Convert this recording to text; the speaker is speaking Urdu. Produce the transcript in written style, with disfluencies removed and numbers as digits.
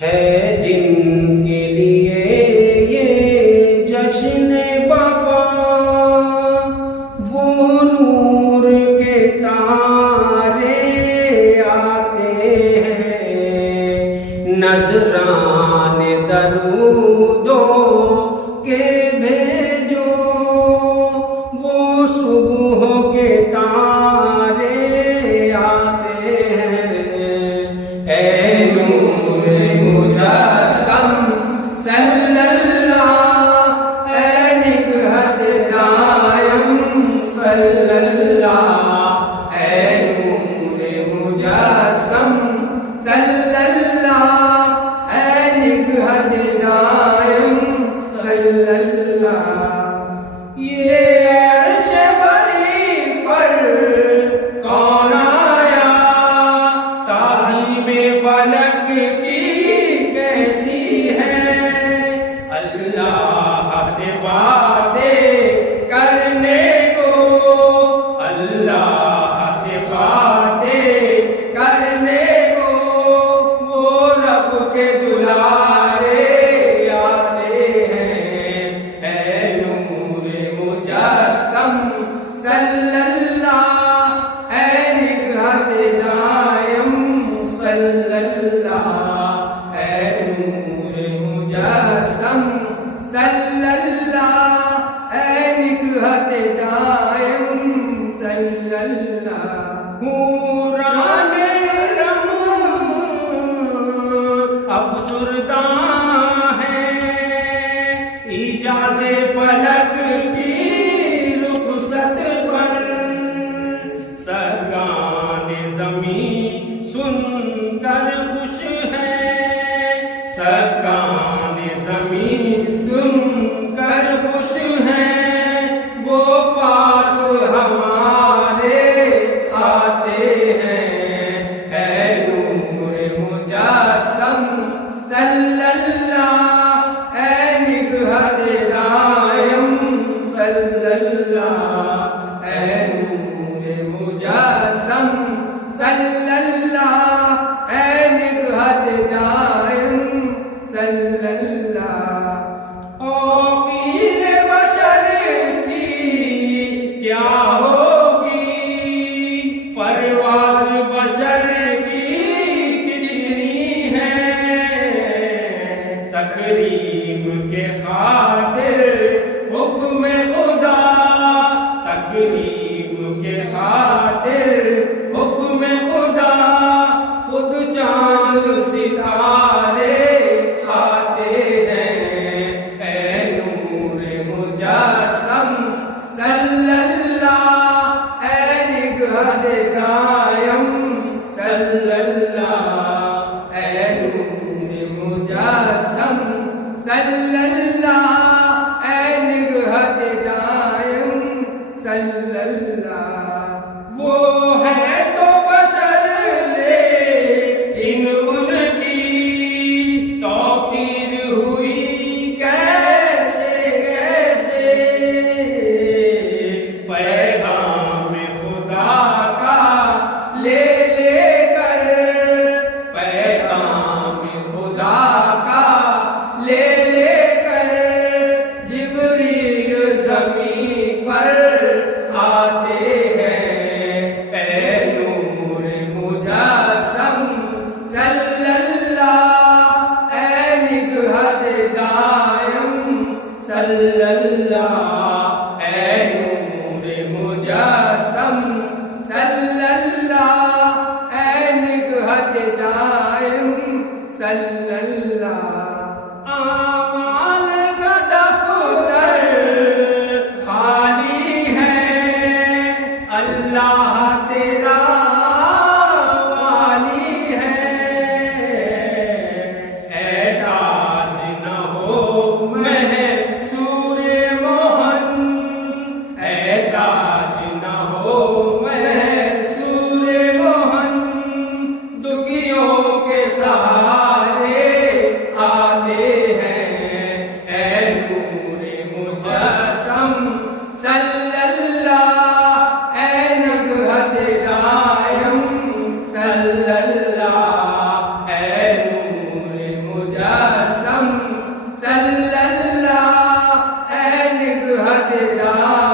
ہے جن کے لیے یہ جشن بابا، وہ نور کے تارے آتے ہیں، نذران درودوں کے بھیجو، وہ صبح کے تارے آتے ہیں۔ اے نور مجسم صلی اللہ، اے نگہت دائم صلی اللہ، اے نور مجسم صلی اللہ، اے نگہت دائم صلی اللہ۔ یہ عرش بری پر کون آیا، تعظیم فلک کی کیسی ہے، اللہ سے باتیں کرنے کو، اللہ سے باتیں کرنے کو، وہ رب کے دلارے آتے ہیں۔ اے نور مجسم صلی اللہ، اے نگہت دائم صلی اللہ، اے نور مجسم صلی اللہ، اے نگہت دائم صلی اللہ۔ حوران رم افسردہ ہیں، ایجاز فلک کی رخصت پر، سرگان زمین سن کر خوش ہیں، سرگان زمین سن کر خوش ہیں، وہ پاس ہمارے آتے ہیں۔ اے نور مجسم صلی اللہ، اے نگہت دائم صلی اللہ، اے نور مجسم صلی اللہ، اے نگہت دائم صلی اللہ۔ اوقیر بشر کی کیا ہوگی، پرواز بشر کی کتنی ہے، تکریم کے خاطر حکم خدا، تکریم کے خاطر حکم خدا، خود چاند ستارے آتے ہیں۔ اے نور مجسم صلی اللہ، اے نگہت دائم صلی اللہ، اے نور مجسم صلی اللہ، اے نگہت دائم صلی اللہ۔ وہ ہے تو بشر لیکن ان کی توقیر ہوئی کیسے کیسے، پیغام خدا کا لے لے کر، پیغام خدا کا لے لے کر، جبریل زمین پر آتے ہیں۔ اے نور مجسم صلی اللہ، اے نگہت دائم صلی اللہ، اے نور مجسم صلی اللہ، اے نگہت دائم صلی اللہ۔ اعمال کا دفتر خالی ہے، اللہ تیرا والی ہے، اے تاج نہ ہو محصور موہن، اے تاج نہ ہو محصور موہن، دکھیوں کے سہارے حقدار